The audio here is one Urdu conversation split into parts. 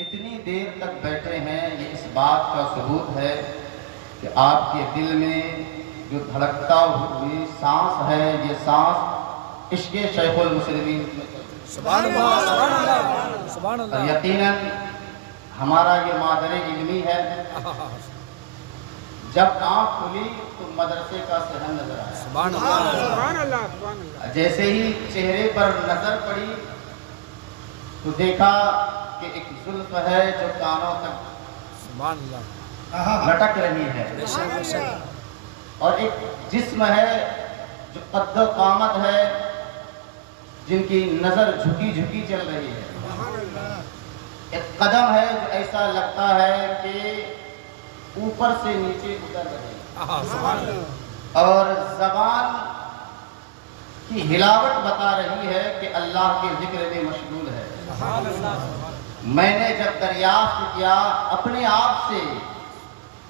اتنی دیر تک بیٹھے ہیں، یہ اس بات کا ثبوت ہے کہ آپ کے دل میں جو دھڑکتا ہوئی سانس ہے، یہ سانس عشق شیخ المسلمین میں چل رہی ہے۔ سبحان اللہ، سبحان اللہ، سبحان اور اللہ۔ یقیناً ہمارا یہ مادر علمی ہے، جب آنکھ کھلی تو مدرسے کا صحن نظر آیا، سبحان اللہ، سبحان اللہ، سبحان اللہ۔ جیسے ہی چہرے پر نظر پڑی تو دیکھا کہ ایک زلف ہے جو کانوں تک سبحان اللہ۔ لٹک رہی ہے، بے شک، بے شک۔ اور ایک جسم ہے جو قد و قامت ہے، جن کی نظر جھکی جھکی چل رہی ہے، ایک قدم ہے جو ایسا لگتا ہے کہ اوپر سے نیچے اتر رہے ہیں، سبحان اللہ۔ اور زبان کی ہلاوٹ بتا رہی ہے کہ اللہ کے ذکر میں مشغول ہے۔ میں نے جب دریافت کیا اپنے آپ سے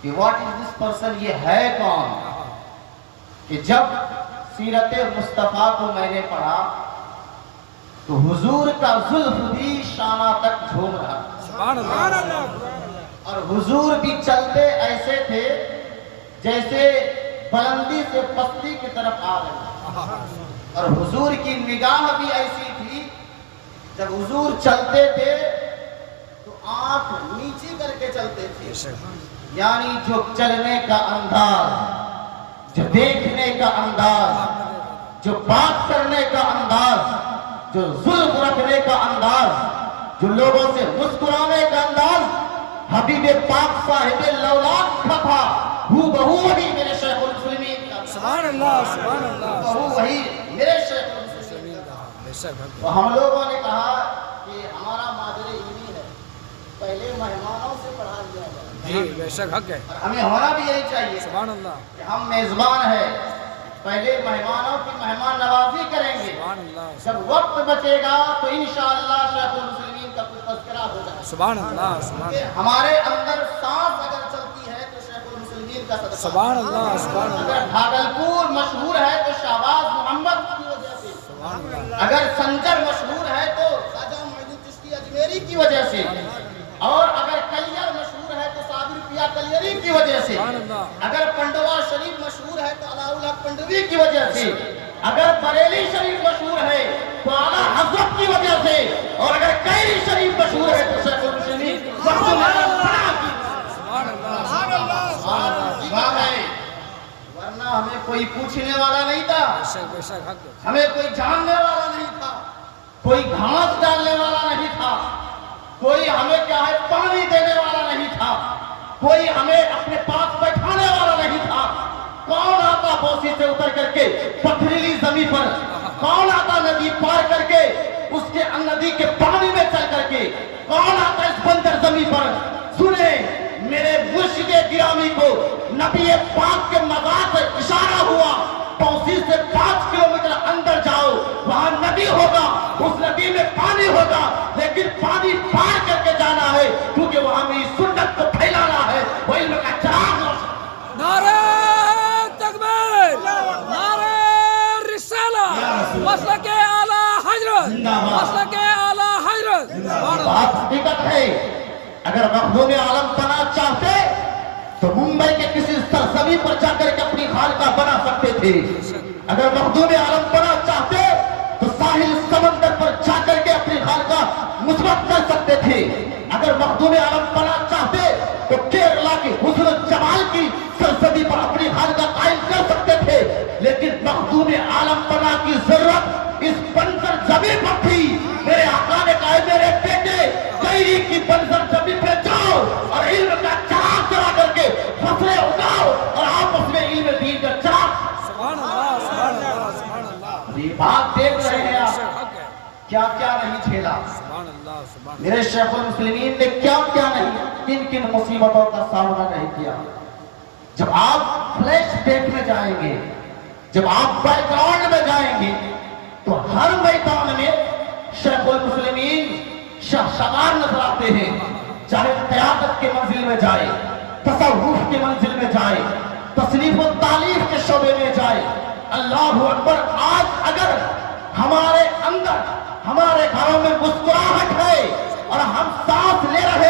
کہ واٹ از دس پرسن، یہ ہے کون، کہ جب سیرت مصطفیٰ کو میں نے پڑھا تو حضور کا زلف بھی شانہ تک جھوم رہا، سبحان اللہ۔ اور حضور بھی چلتے ایسے تھے جیسے بلندی سے پستی کی طرف آ رہے ہیں، اور حضور کی نگاہ بھی ایسی تھی، جب حضور چلتے تھے تو آنکھ نیچی کر کے چلتے تھے، یعنی جو چلنے کا انداز، جو دیکھنے کا انداز، جو بات کرنے کا انداز، جو زلف رکھنے کا انداز، جو لوگوں سے مسکرانے کا انداز، حبیب پاک صاحب لولاک کا تھا، ہو بہو وہی میرے شیخ المسلمین کا تھا، سبحان اللہ، سبحان اللہ۔ بہو وہی میرے شیخ المسلمین کا تھا۔ بے شک۔ تو ہم لوگوں نے کہا کہ ہمارا مادر علمی ہے، پہلے مہمانوں سے پڑھا لیا جائے، جی بے شک حق ہے۔ اور ہمیں ہونا بھی یہی چاہیے سبحان اللہ، کہ ہم میزبان ہیں، پہلے مہمانوں کی مہمان نوازی کریں گے، سبحان اللہ، جب وقت بچے گا تو انشاءاللہ شیخ المسلمین کا کچھ تذکرہ ہو جائے گا۔ سبحان اللہ، سبحان کہ اللہ، ہمارے اندر سانس اگر چلتی ہے تو شیخ المسلمین کا صدقہ، سبحان اللہ، سبحان اگر اللہ، بھاگلپور مشہور ہے تو شہباز محمد کی وجہ سے، سبحان اللہ، اگر سنجر مشہور ہے تو خواجہ معین چشتی اجمیری کی وجہ سے، اور اگر کلیئر مشہور ہے تو صابر پیا کلیری کی وجہ سے، سبحان اللہ، اگر پنڈوا شریف مشہور ہے تو علاء الحق پنڈوی کی وجہ سے، اگر بریلی شریف مشہور ہے تو اعلیٰ حضرت کی وجہ سے، اور اگر کیری شریف مشہور ہے تو شیخ المسلمین سبحان اللہ، ورنہ ہمیں کوئی پوچھنے والا نہیں تھا، بے شک، بے شک حق ہے۔ ہمیں کوئی جاننے والا نہیں تھا، کوئی گھاس ڈالنے والا نہیں تھا، کوئی ہمیں کیا ہے پانی دینے والا نہیں تھا، کوئی ہمیں اپنے پاس بیٹھانے والا نہیں تھا۔ کون آتا بوسی سے اتر کر کے پتھریلی زمین پر، کون آتا ندی پار کر کے اس کے ندی کے پانی میں چل کر کے، کون آتا اس بنجر زمین پر؟ سنیں میرے مرشد گرامی کو نبی پاک کے مزار سے اشارہ ہوا، توسی سے 5 کلومیٹر اندر جاؤ، وہاں ندی ہوگا، اس ندی میں پانی ہوگا، لیکن پانی پار کر کے جانا ہے، کیونکہ وہاں میری سنت کو پھیلانا ہے، وہ علم کا چراغ روشن۔ نعرہ تکبیر، نعرہ رسالہ، مسلک اعلیٰ حضرت، مسلک اعلیٰ حضرت، سبحان اللہ۔ بات حقیقت ہے، اگر مخدوم عالم بنا چاہتے تو ممبئی کے کسی سرزمین پر جا کر کے اپنی خانقاہ بنا سکتے تھے، اگر مخدوم عالم بنا چاہتے تو ساحل سمندر پر جا کر کے اپنی خانقاہ مثبت کر سکتے تھے، اگر مخدوم عالم بنا چاہتے تو کیرلا کی حسن و جمال کی سرزمین پر اپنی خانقاہ قائم کر سکتے تھے، لیکن مخدوم عالم بنا کی ضرورت اس بنجر زمین پر تھی۔ میرے آقا نے کہا ہے میرے بیٹے کیری کی بنجر زمین پہ جاؤ اور علم کا چراغ جلا کر کے فصلیں اگاؤ اور آپس میں علم دین کا چراغ۔ سبحان اللہ، سبحان اللہ، سبحان اللہ، یہ بات دیکھ رہے ہیں بے آپ، شک حق ہے۔ کیا کیا نہیں جھیلا سبحان اللہ، سبحان اللہ، میرے شیخ المسلمین نے، کیا کیا نہیں، کن کن مصیبتوں کا سامنا نہیں کیا۔ جب آپ فلیش بیک میں جائیں گے، جب آپ بیک گراؤنڈ میں جائیں گے تو ہر میدان میں شیخ المسلمین شہسوار نظر آتے ہیں، چاہے قیادت کے منزل میں جائے، تصوف کے منزل میں جائے، تصنیف و تعلیف کے شعبے میں جائے۔ اللہ اکبر، آج اگر ہمارے اندر ہمارے گھروں میں مسکراہٹ ہے اور ہم سانس لے رہے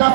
10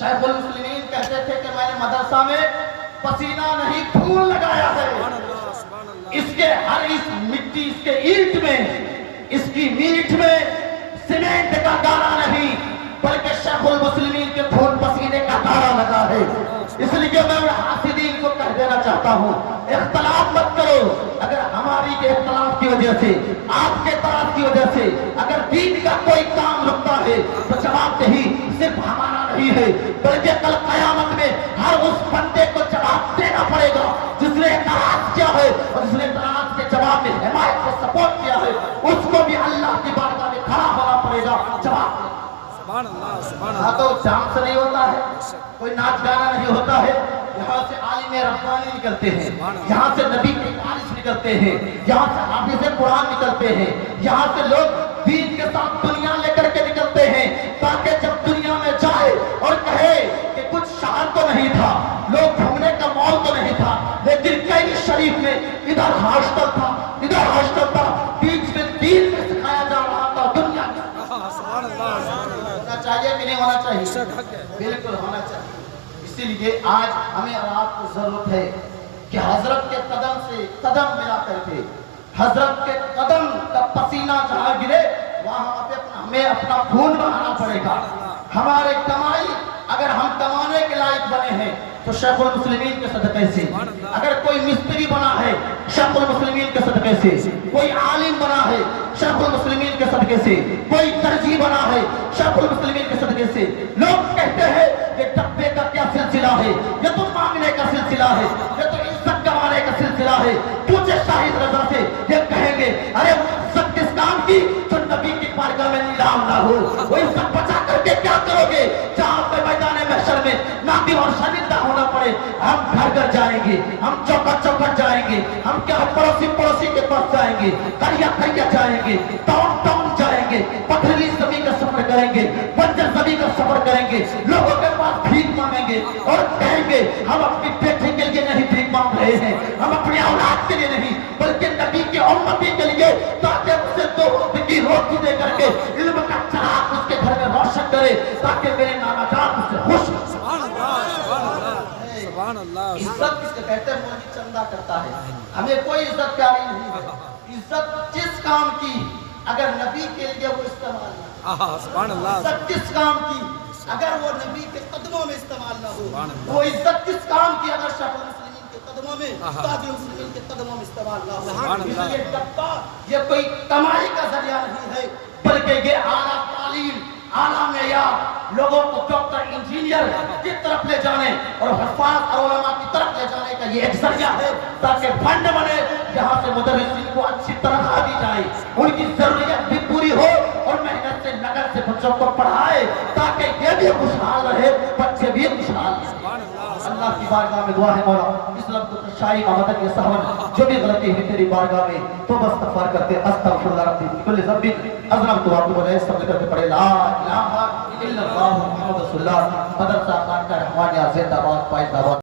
شیخ المسلمین کہتے تھے کہ میں نے مدرسہ میں پسینہ نہیں خون لگایا ہے، سبحان اللہ سبحان اللہ اس کے ہر اس مٹی، اس کے اینٹ میں، اس کی میٹ میں سیمنٹ کا دانہ نہیں بلکہ شیخ المسلمین کے خون پسینے کا دانہ لگا ہے۔ اس لیے میں حاسدین کو کہہ دینا چاہتا ہوں، اختلاف مت کرو۔ اگر ہماری کے اختلاف کی وجہ سے، آپ کے اختلاف کی وجہ سے اگر دین کا کوئی کام رکتا ہے تو جواب دہی صرف ہمارا نہیں ہے بلکہ کل قیامت میں ہر اس بندے کو جواب دینا پڑے گا جس نے اعتراض کیا ہے، اور جس نے اعتراض کے جواب میں حمایت کو سپورٹ کیا ہے، اس کو بھی اللہ کی بارگاہ میں کھڑا ہونا پڑے گا جواب۔ سبحان اللہ سبحان یہاں اللہ تو جام سے نہیں ہوتا ہے، کوئی ناچ گانا نہیں ہوتا ہے، یہاں سے عالم ربانی نکلتے ہیں، یہاں سے نبی کے وارث نکلتے ہیں، یہاں سے حافظ قرآن نکلتے ہیں، یہاں سے لوگ دین کے ساتھ دنیا لے کر کے نکلتے ہیں تاکہ جب دنیا میں جائے اور کہے کہ کچھ شہر تو نہیں تھا، لوگ گھومنے کا مال تو نہیں تھا، لیکن کئی شریف میں ادھر ہاسٹل تھا، ادھر ہاسٹل تھا، بیچ میں دین میں سکھایا جا رہا تھا دنیا کا۔ سبحان اللہ ہونا چاہیے کہ نہیں ہونا چاہیے؟ سبحان اللہ بالکل ہونا چاہیے۔ اسی لیے آج ہمیں اور آپ کو ضرورت ہے کہ حضرت کے قدم سے قدم ملا کر کے، حضرت کے قدم کا پسینہ جہاں گرے وہاں پہ ہمیں اپنا خون بہانا پڑے گا۔ ہمارے کمائی اگر ہم کمانے کے لائق بنے ہیں تو شیخ المسلمین کے صدقے سے، اگر کوئی مستری بنا ہے شیخ المسلمین کے صدقے سے، کوئی عالم بنا ہے شیخ المسلمین کے صدقے سے، کوئی درجی بنا ہے شیخ المسلمین کے صدقے سے۔ لوگ کہتے ہیں کہ ڈبے کا کیا سلسلہ ہے، یہ تو مانگنے کا سلسلہ ہے، یہ تو عزت کمانے کا سلسلہ ہے۔ تجھے شاہد رضا سے یہ کہیں گے ارے وہ عزت کس کام کی جو نبی کی بارگاہ میں نیلام نہ ہو، وہ عزت بچا کر کے کیا کرو گے جہاں پہ میدان محشر میں نادم اور شرمندہ ہونا پڑے۔ ہم گھر گھر جائیں گے، ہم چوکٹ چوکٹ جائیں گے، ہم کیا پڑوسی پڑوسی کے پاس جائیں گے، قریہ قریہ جائیں گے، ٹاؤن ٹاؤن جائیں گے، پتھریلی زمین کا سفر کریں گے، بنجر زمین کا سفر کریں گے، لوگوں کے پاس بھیک مانگیں گے اور کہیں گے ہم اپنی بیٹی کے لیے نہیں بھیک مانگ رہے ہیں، ہم اپنی اولاد کے لیے نہیں بلکہ نبی کے امتی کے لیے، تاکہ اسے دو وقت کی روٹی دے کر کے علم کا چراغ اس کے گھر میں روشن کرے تاکہ میرے نانا جان اس سے خوش ہو۔ سبحان اللہ سبحان اللہ سبحان اللہ عزت کس کو کہتے ہیں؟ مولوی چندہ کرتا ہے، ہمیں کوئی عزت پیاری نہیں ہے۔ عزت جس کام کی اگر نبی کے لیے وہ استعمال نہ ہو، سبحان اللہ عزت کس کام کی اگر وہ نبی کے قدموں میں استعمال نہ ہو، سبحان اللہ۔ وہ عزت کس کام کی اگر شیخ المسلمین کے قدموں میں، تاج المسلمین کے قدموں میں استعمال نہ ہو۔ سبحان اس اللہ۔ لیے ڈبہ یہ کوئی کمائی کا ذریعہ نہیں ہے بلکہ یہ اعلیٰ تعلیم، اعلیٰ معیار، لوگوں کو ڈاکٹر انجینئر کی طرف لے جانے اور حفاظ اور علماء کی طرف لے جانے کا یہ ایک ذریعہ ہے تاکہ فنڈ بنے، یہاں سے مدرسین کو اچھی تنخواہ دی جائے، ان کی ضروریات بھی پوری ہو اور محنت سے لگن سے بچوں کو پڑھائے تاکہ یہ بھی خوشحال رہے، بچے بھی خوشحال رہے۔ اللہ کی بارگاہ میں دعا ہے مولا اس لفظ کو شاعری کا مدد یہ سہون جو بھی غلطی ہوئی تیری بارگاہ میں تو استغفار کرتے استغفر اللہ ربی کل ذنب اذنبت واتوب الیہ، سب کرتے پڑھے لا الہ الا اللہ محمد رسول اللہ۔ مدرسہ خانقاہ رحمانیہ زندہ باد پائندہ باد۔